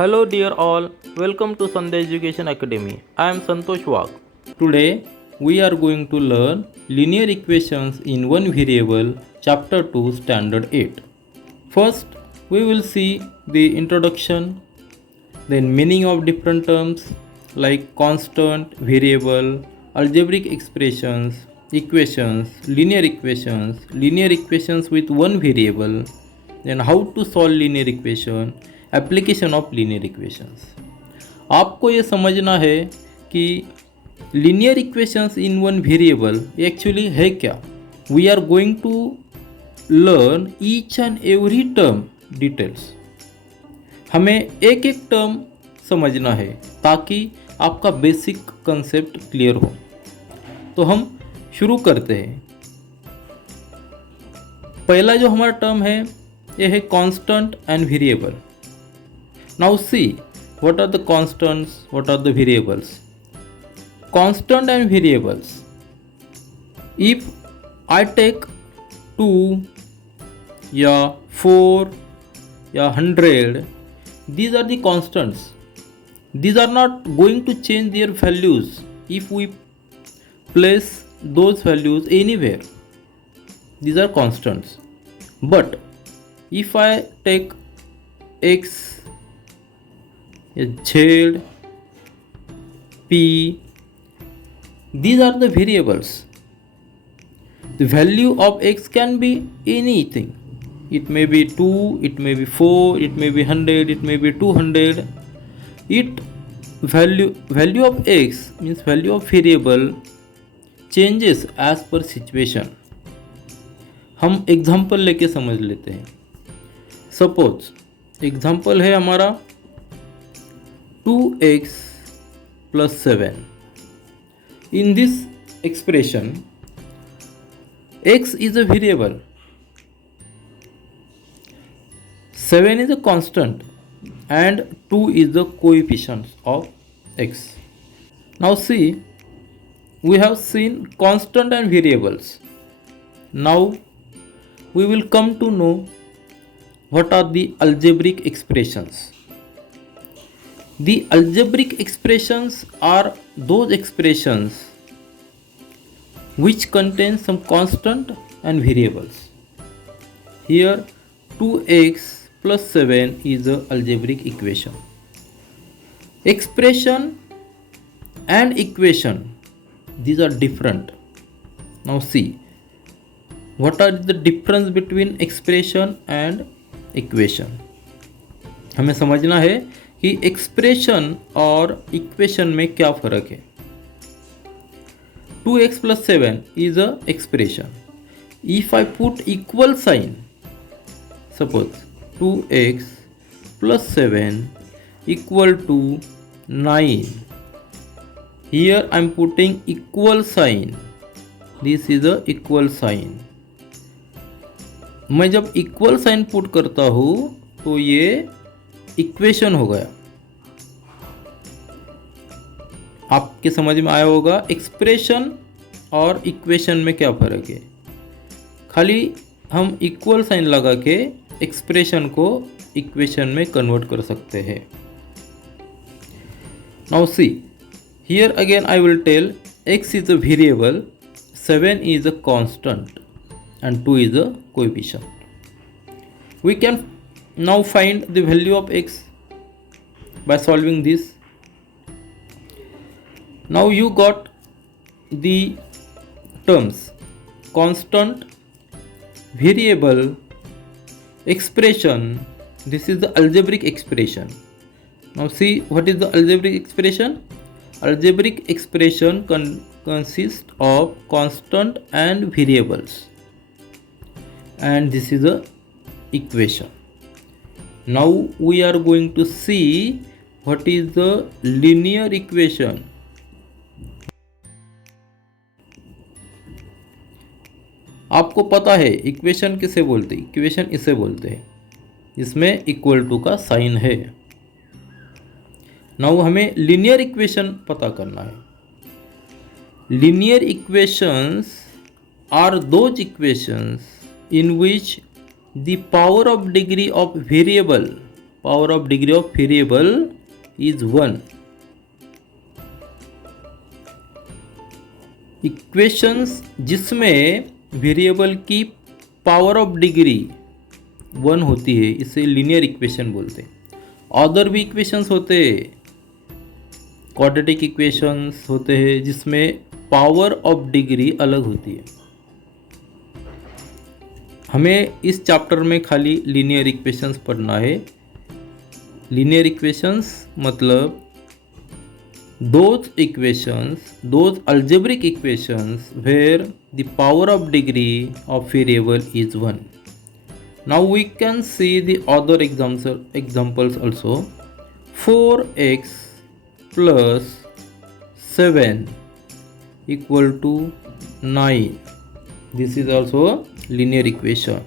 Hello dear all, welcome to Sunday Education Academy. I am Santosh Wag. Today we are going to learn linear equations in one variable, chapter 2, standard 8. First, we will see the introduction, then meaning of different terms like constant, variable, algebraic expressions, equations, linear equations with one variable, then how to solve linear equation, application of linear equations. आपको ये समझना है कि linear equations in one variable actually है क्या. We are going to learn each and every term details. हमें एक एक टर्म समझना है ताकि आपका बेसिक कंसेप्ट क्लियर हो. तो हम शुरू करते हैं. पहला जो हमारा टर्म है ये है constant and variable. Now see what are the constants, what are the variables. Constant and variables. If I take 2 या 4 या 100, these are the constants. These are not going to change their values if we place those values anywhere. These are constants. But if I take x, Z, P, these are the variables. The value of x can be anything. It may be 2, it may be 4, it may be 100, it may be 200. Value of x means value of variable changes as per situation. हम example लेके समझ लेते हैं. Suppose example है हमारा 2x plus 7. In this expression, x is a variable, 7 is a constant, and 2 is the coefficient of x. Now see, we have seen constant and variables. Now we will come to know what are the algebraic expressions. The algebraic expressions are those expressions which contain some constant and variables. Here 2x plus 7 is the algebraic equation. Expression and equation, these are different. Now see, what are the difference between expression and equation. हमें समझना है कि expression और equation में क्या फ़र्क है. 2x plus 7 is a expression. If I put equal sign, suppose 2x plus 7 equal to 9. Here I am putting equal sign. This is a equal sign. मैं जब इक्वल साइन पुट करता हूँ तो ये इक्वेशन हो गया. आपके समझ में आया होगा एक्सप्रेशन और इक्वेशन में क्या फ़र्क है. खाली हम इक्वल साइन लगा के एक्सप्रेशन को इक्वेशन में कन्वर्ट कर सकते हैं. Now see, here again I will tell x is a variable, 7 is a constant and 2 is a coefficient. We can now find the value of x by solving this. Now you got the terms constant, variable, expression. This is the algebraic expression. Now see what is the algebraic expression. Algebraic expression consists of constant and variables, and this is a equation. Now we are going to see what is the linear equation. आपको पता है equation किसे बोलते हैं. Equation इसे बोलते हैं इसमें इक्वल टू का साइन है. नाउ हमें लिनियर इक्वेशन पता करना है. Linear equations are those equations in which the power of degree of variable power of degree of variable is 1। Equations जिसमें वेरिएबल की पावर ऑफ डिग्री 1 होती है इसे लीनियर इक्वेशन बोलते हैं। अदर भी इक्वेशंस होते हैं, क्वाड्रेटिक इक्वेशंस होते हैं जिसमें पावर ऑफ डिग्री अलग होती है। हमें इस चैप्टर में खाली लीनियर इक्वेशंस पढ़ना है। लीनियर इक्वेशंस मतलब those algebraic equations where the power of degree of variable is 1. Now we can see the other examples also. 4x plus 7 equal to 9. This is also a linear equation.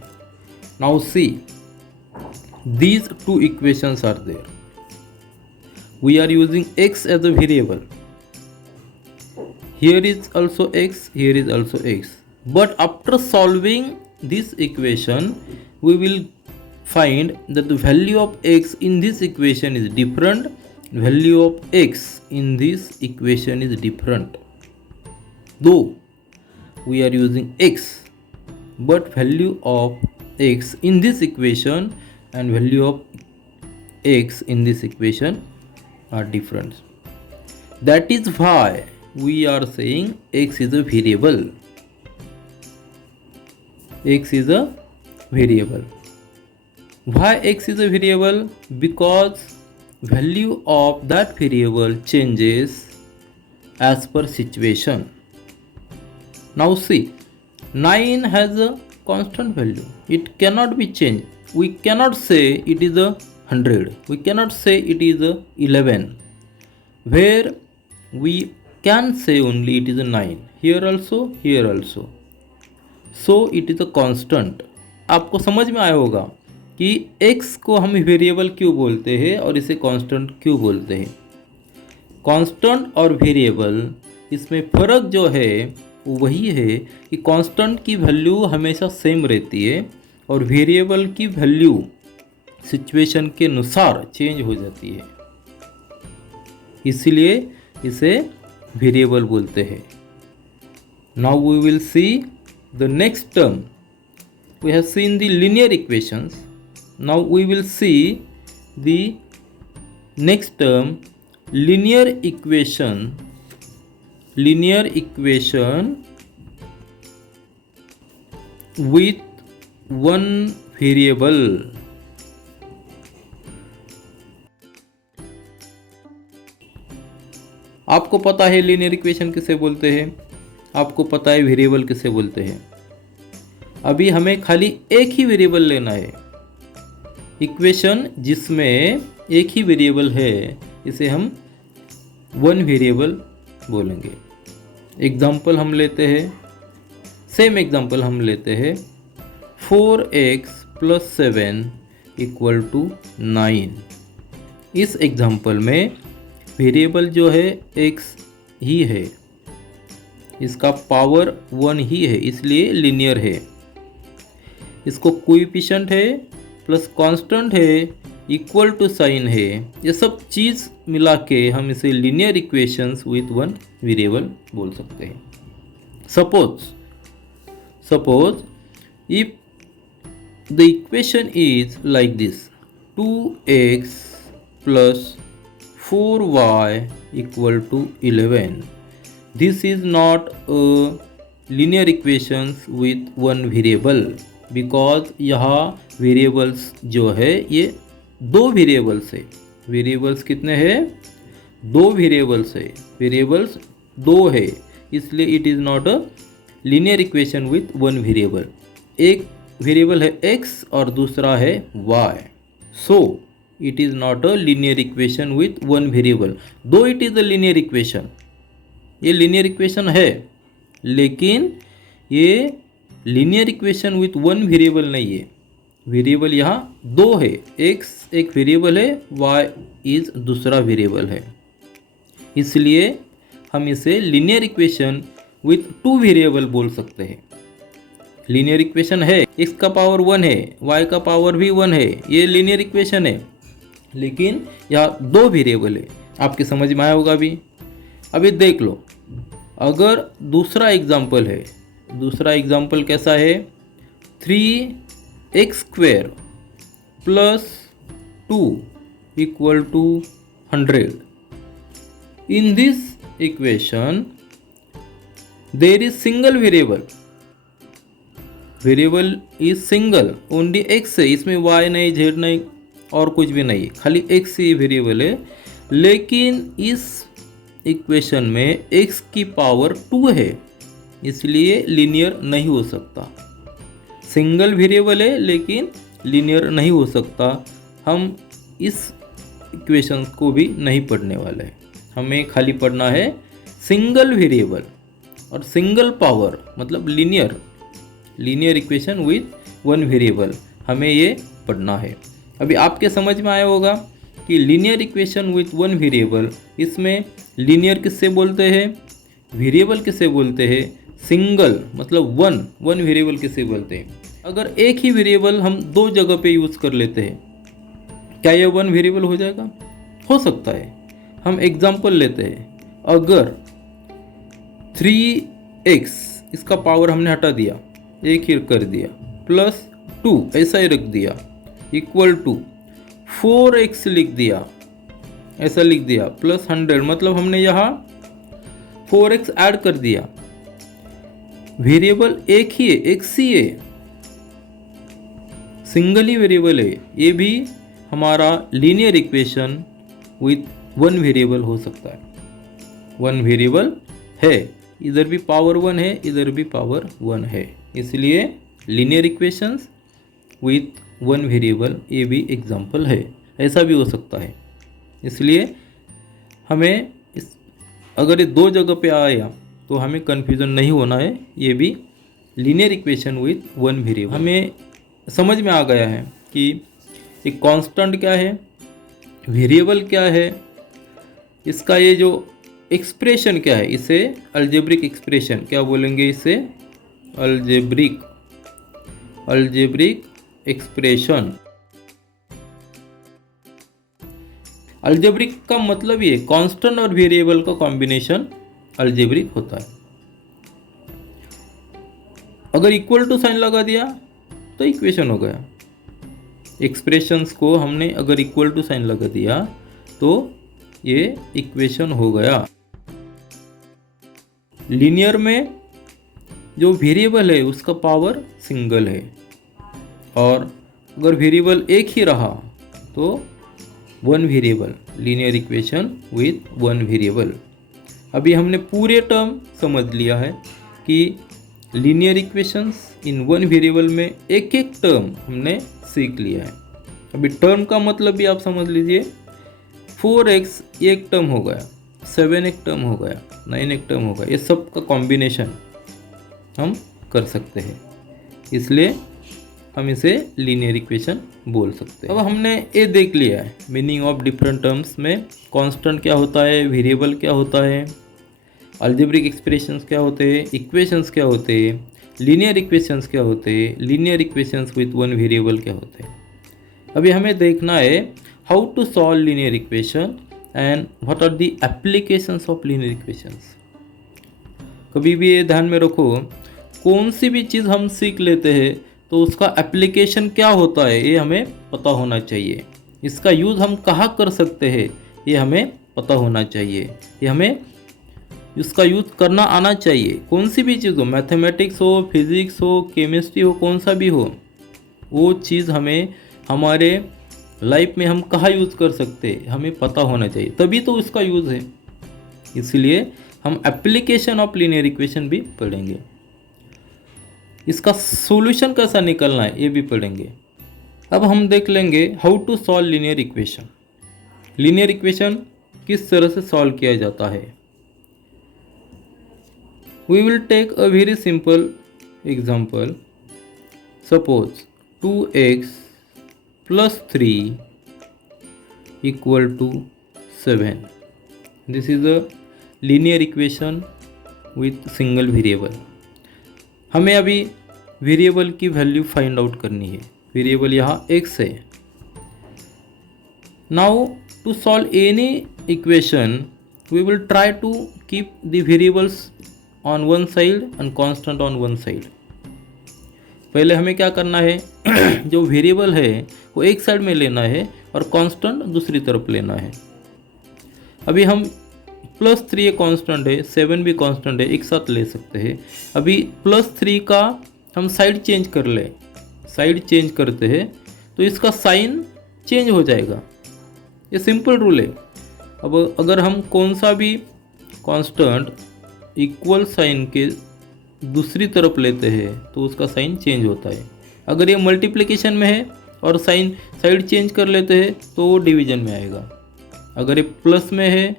Now see, these two equations are there. We are using x as a variable. Here is also x, here is also x. But after solving this equation, we will find that the value of x in this equation is different. Value of x in this equation is different. Though we are using x, but value of x in this equation and value of x in this equation are different. That is why we are saying x is a variable. X is a variable. Why x is a variable? Because value of that variable changes as per situation. Now see, 9 has a constant value. It cannot be changed. We cannot say it is a 100. We cannot say it is a 11. Where we can say only it is a 9. Here also, here also. So it is a constant. आपको समझ में आया होगा कि x को हम variable क्यों बोलते हैं और इसे कांस्टेंट क्यों बोलते हैं। कांस्टेंट और वेरिएबल इसमें फ़र्क जो है वो वही है कि कांस्टेंट की वैल्यू हमेशा सेम रहती है और वेरिएबल की वैल्यू सिचुएशन के अनुसार चेंज हो जाती है, इसीलिए इसे वेरिएबल बोलते हैं। Now we will see the next term. We have seen the linear equations, now we will see the next term linear equation with one variable। आपको पता है लीनियर इक्वेशन किसे बोलते हैं, आपको पता है वेरिएबल किसे बोलते हैं। अभी हमें खाली एक ही वेरिएबल लेना है। इक्वेशन जिसमें एक ही वेरिएबल है इसे हम वन वेरिएबल बोलेंगे। एग्जाम्पल हम लेते हैं, सेम एग्जाम्पल हम लेते हैं 4x + 7 = 9। इस एग्जाम्पल में वेरिएबल जो है x ही है, इसका पावर 1 ही है, इसलिए लीनियर है। इसको कोएफिशिएंट है प्लस कांस्टेंट है इक्वल टू साइन है, ये सब चीज़ मिला के हम इसे linear equations with one variable बोल सकते हैं। Suppose if the equation is like this 2x + 4y = 11। This is not a linear equations with one variable because यहाँ वेरिएबल्स जो है ये दो वेरिएबल्स है। वेरिएबल्स कितने हैं? दो वेरिएबल्स है, वेरिएबल्स दो है, इसलिए it is not a linear equation with one variable. एक वेरिएबल है x और दूसरा है y, so it is not a linear equation with one variable, though it is a linear equation। ये linear equation है, लेकिन ये linear equation with one variable नहीं है। वेरिएबल यहाँ दो है, x एक वेरिएबल है, y इज दूसरा वेरिएबल है, इसलिए हम इसे linear equation with two variable बोल सकते हैं। linear equation है, x का पावर 1 है, y का पावर भी 1 है, ये linear equation है। लेकिन यहाँ दो वेरिएबल है। आपके समझ में आया होगा अभी देख लो। अगर दूसरा एग्जाम्पल है, दूसरा एग्जाम्पल कैसा है, 3x² plus 2 equal to 100। In this equation there is single variable is single, only x है, इसमें y नहीं, z नहीं और कुछ भी नहीं है, खाली x ही वेरिएबल है। लेकिन इस इक्वेशन में x की पावर 2 है, इसलिए लीनियर नहीं हो सकता। सिंगल वेरिएबल है लेकिन लीनियर नहीं हो सकता। हम इस इक्वेशन को भी नहीं पढ़ने वाले हैं, हमें खाली पढ़ना है सिंगल वेरिएबल और सिंगल पावर, मतलब linear equation with one variable, हमें ये पढ़ना है। अभी आपके समझ में आया होगा कि linear equation with one variable, इसमें लीनियर किससे बोलते हैं, वेरिएबल किससे बोलते हैं, सिंगल मतलब वन वेरिएबल किससे बोलते हैं। अगर एक ही वेरिएबल हम दो जगह पे यूज़ कर लेते हैं, क्या ये वन वेरिएबल हो जाएगा? हो सकता है। हम एग्जांपल लेते हैं, अगर 3x इसका पावर हमने हटा दिया, एक ही कर दिया, प्लस 2 ऐसा ही रख दिया, इक्वल टू 4x लिख दिया, ऐसा लिख दिया, प्लस 100, मतलब हमने यहाँ 4x ऐड कर दिया। वेरिएबल एक ही है, x ही है, सिंगल ही वेरिएबल है। ये भी हमारा linear equation with one variable हो सकता है। वन वेरिएबल है, इधर भी पावर 1 है, इधर भी पावर 1 है, इसलिए linear equations with one variable ये भी एग्जाम्पल है। ऐसा भी हो सकता है, इसलिए हमें अगर ये दो जगह पे आया तो हमें कन्फ्यूज़न नहीं होना है। ये भी linear equation with one variable. हमें समझ में आ गया है कि एक कांस्टेंट क्या है, वेरिएबल क्या है, इसका ये जो एक्सप्रेशन क्या है, इसे अलजेब्रिक एक्सप्रेशन क्या बोलेंगे, इसे अलजेब्रिक एक्सप्रेशन। अलजेब्रिक का मतलब ये कांस्टेंट और वेरिएबल का कॉम्बिनेशन अलजेब्रिक होता है। अगर इक्वल टू साइन लगा दिया तो इक्वेशन हो गया। एक्सप्रेशंस को हमने अगर इक्वल टू साइन लगा दिया तो ये इक्वेशन हो गया। लीनियर में जो वेरिएबल है उसका पावर सिंगल है, और अगर वेरिएबल एक ही रहा तो one variable, linear equation with one variable. अभी हमने पूरे टर्म समझ लिया है कि linear equations in one variable में एक एक टर्म हमने सीख लिया है। अभी टर्म का मतलब भी आप समझ लीजिए, 4x एक टर्म हो गया, 7 एक टर्म हो गया, 9 एक टर्म हो गया, ये सब का कॉम्बिनेशन हम कर सकते हैं, इसलिए हम इसे लीनियर इक्वेशन बोल सकते हैं। अब हमने ये देख लिया है मीनिंग ऑफ डिफरेंट टर्म्स में, कांस्टेंट क्या होता है, वेरिएबल क्या होता है, अलजेब्रिक एक्सप्रेशंस क्या होते हैं, इक्वेशंस क्या होते हैं, लीनियर इक्वेशंस क्या होते हैं, linear equations with one variable क्या होते हैं। अभी हमें देखना है how to solve linear equation and what are the applications of linear equations. कभी भी ये ध्यान में रखो, कौन सी भी चीज़ हम सीख लेते हैं तो उसका एप्लीकेशन क्या होता है ये हमें पता होना चाहिए। इसका यूज़ हम कहाँ कर सकते हैं ये हमें पता होना चाहिए, ये हमें इसका यूज़ करना आना चाहिए। कौन सी भी चीज़ हो, मैथमेटिक्स हो, फिज़िक्स हो, केमिस्ट्री हो, कौन सा भी हो, वो चीज़ हमें हमारे लाइफ में हम कहाँ यूज़ कर सकते हैं हमें पता होना चाहिए, तभी तो उसका यूज़ है। इसलिए हम एप्लीकेशन ऑफ लीनियर इक्वेशन भी पढ़ेंगे, इसका सॉल्यूशन कैसा निकलना है ये भी पढ़ेंगे। अब हम देख लेंगे how to solve linear equation. Linear equation किस तरह से सॉल्व किया जाता है। We will take a very simple example. Suppose 2x plus 3 equal to 7. This is a linear equation with single variable. हमें अभी वेरिएबल की वैल्यू फाइंड आउट करनी है। वेरिएबल यहाँ x है। Now to solve any equation we will try to keep the variables on one side and constant on one side. पहले हमें क्या करना है जो वेरिएबल है वो एक साइड में लेना है और कांस्टेंट दूसरी तरफ लेना है. अभी हम +3 ये कांस्टेंट है, 7 भी कांस्टेंट है, एक साथ ले सकते हैं. अभी +3 का हम साइड चेंज कर ले, साइड चेंज करते हैं तो इसका साइन चेंज हो जाएगा. ये सिंपल रूल है. अब अगर हम कौन सा भी कांस्टेंट इक्वल साइन के दूसरी तरफ लेते हैं तो उसका साइन चेंज होता है. अगर ये मल्टीप्लिकेशन में है और साइन साइड चेंज कर लेते हैं तो वो डिवीजन में आएगा. अगर ये प्लस में है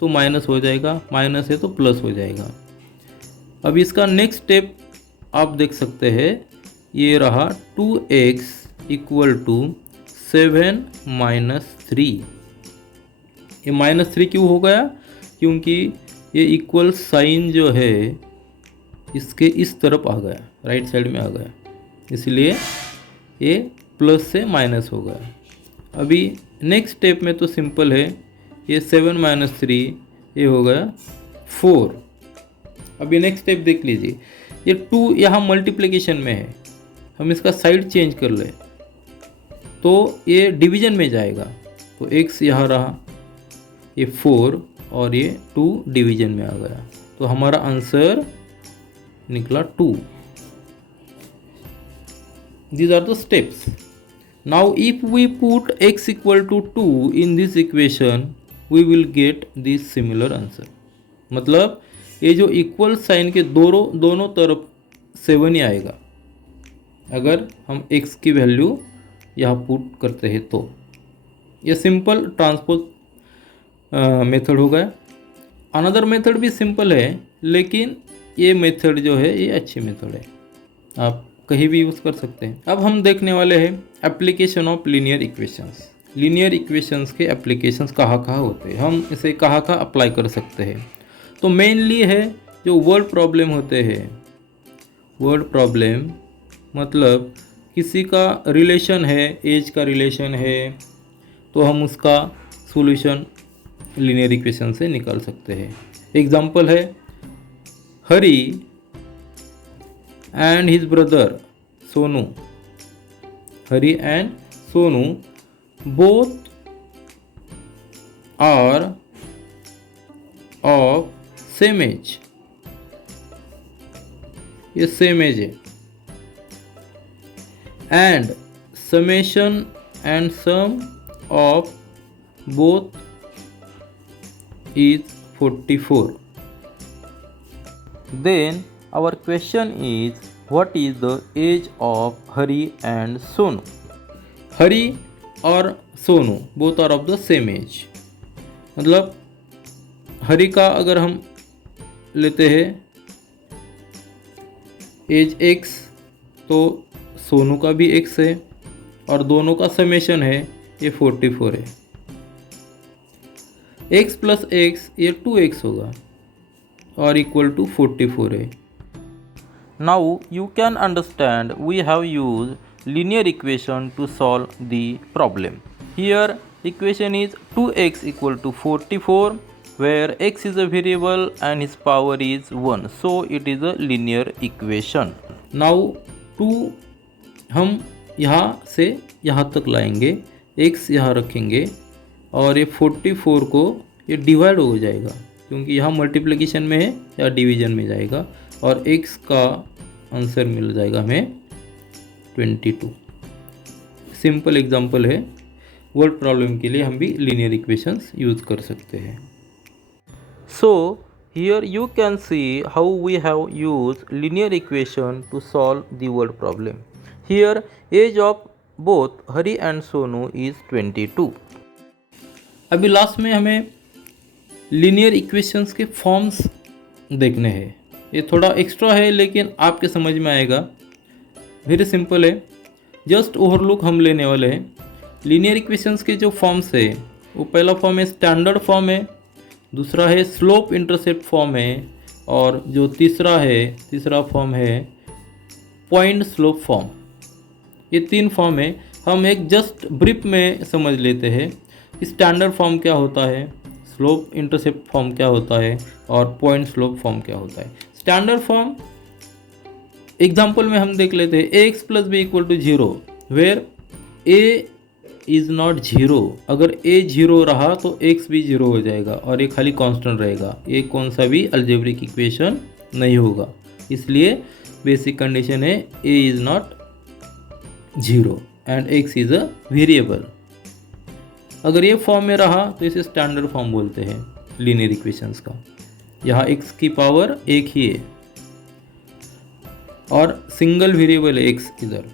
तो माइनस हो जाएगा, माइनस है तो प्लस हो जाएगा. अब इसका नेक्स्ट स्टेप आप देख सकते हैं, ये रहा 2x = 7 - 3. ये -3 क्यों हो गया? क्योंकि ये इक्वल साइन जो है इसके इस तरफ आ गया, राइट साइड में आ गया, इसलिए ये प्लस से माइनस हो गया. अभी नेक्स्ट स्टेप में तो सिंपल है, ये 7 - 3 ये हो गया 4. अभी नेक्स्ट स्टेप देख लीजिए, ये 2 यहाँ मल्टीप्लिकेशन में है, हम इसका साइड चेंज कर ले तो ये डिवीजन में जाएगा. तो x यहाँ रहा, ये 4 और ये 2 डिवीजन में आ गया, तो हमारा आंसर निकला 2. These are the steps. Now if we put x = 2 in this equation we will get this similar answer. मतलब ये जो इक्वल साइन के दोनों तरफ 7 ही आएगा अगर हम x की वैल्यू यहाँ पुट करते हैं तो. ये सिंपल ट्रांसपोज मेथड हो गया. अनदर मेथड भी सिंपल है, लेकिन ये मेथड जो है ये अच्छी मेथड है, आप कहीं भी यूज़ कर सकते हैं. अब हम देखने वाले हैं application of linear equations. Linear equations के एप्लीकेशंस कहाँ कहाँ होते हैं, हम इसे कहाँ कहाँ अप्लाई कर सकते हैं. तो मेनली है जो वर्ड प्रॉब्लम होते हैं. वर्ड प्रॉब्लम मतलब किसी का रिलेशन है, एज का रिलेशन है, तो हम उसका सॉल्यूशन लीनियर इक्वेशन से निकाल सकते हैं. एग्जांपल है हरी and his brother Sonu. Hari and Sonu both are of same age. ये सेम एज है. and summation and sum of both is 44. Then our question is, what is the age of Hari and Sonu? Hari और Sonu both are of the same age. मतलब हरी का अगर हम लेते हैं as x तो सोनू का भी x है और दोनों का समेशन है ये 44 है. x प्लस x ये 2x होगा और इक्वल टू 44 है. Now you can understand we have used linear equation to solve the problem. Here equation is 2x = 44 where x is a variable and its power is 1, so it is a linear equation. Now 2 हम यहाँ से यहाँ तक लाएंगे, x यहाँ रखेंगे और ये 44 को ये डिवाइड हो जाएगा क्योंकि यहाँ मल्टीप्लिकेशन में है या डिवीजन में जाएगा और x का आंसर मिल जाएगा हमें 22. सिंपल एग्जांपल है. वर्ड प्रॉब्लम के लिए हम भी लीनियर इक्वेशंस यूज़ कर सकते हैं. So here you can see how we have used linear equation to solve the word problem. Here age of both Hari and Sonu is 22. अभी लास्ट में हमें लीनियर इक्वेशंस के फॉर्म्स देखने हैं. ये थोड़ा एक्स्ट्रा है लेकिन आपके समझ में आएगा. वेरी सिंपल है, जस्ट ओवरलुक हम लेने वाले हैं. लीनियर इक्वेशंस के जो फॉर्म्स है वो पहला फॉर्म है स्टैंडर्ड फॉर्म है, दूसरा है स्लोप इंटरसेप्ट फॉर्म है और जो तीसरा फॉर्म है पॉइंट स्लोप फॉर्म. ये 3 फॉर्म है. हम एक जस्ट ब्रीफ में समझ लेते हैं. स्टैंडर्ड फॉर्म क्या होता है, स्लोप इंटरसेप्ट फॉर्म क्या होता है और पॉइंट स्लोप फॉर्म क्या होता है। स्टैंडर्ड फॉर्म एग्जाम्पल में हम देख लेते हैं, ax plus B equal to 0 where a is not 0। अगर a 0 रहा तो x भी 0 हो जाएगा और ये खाली कांस्टेंट रहेगा, ये कौन सा भी अलजेब्रिक इक्वेशन नहीं होगा। इसलिए बेसिक कंडीशन है a is not 0 and x is a variable. अगर ये फॉर्म में रहा तो इसे स्टैंडर्ड फॉर्म बोलते हैं लीनियर इक्वेशंस का। यहाँ x की पावर एक ही है और सिंगल वेरिएबल है x इधर।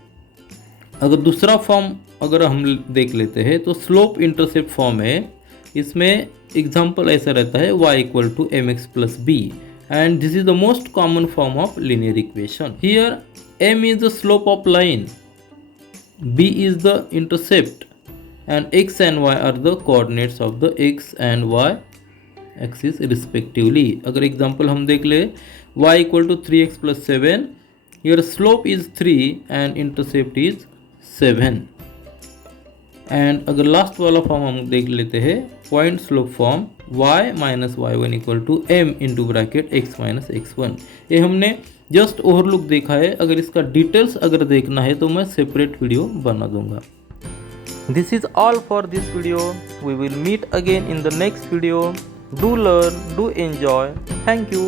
अगर दूसरा फॉर्म अगर हम देख लेते हैं तो स्लोप इंटरसेप्ट फॉर्म है। इसमें एग्जांपल ऐसा रहता है y equal to mx plus B and this is the most common form of linear equation. Here m is the slope of line, b is the intercept and x and y are the coordinates of the x and y axis respectively। अगर example हम देख ले y equal to 3x plus 7, your slope is 3 and intercept is 7। And अगर last वाला फॉर्म हम देख लेते हैं point slope form y minus y1 equal to m into bracket x minus x1। ये हमने जस्ट ओवरलुक देखा है, अगर इसका डिटेल्स अगर देखना है तो मैं सेपरेट वीडियो बना दूंगा। This is all for this video, we will meet again in the next video. Do learn, do enjoy, thank you.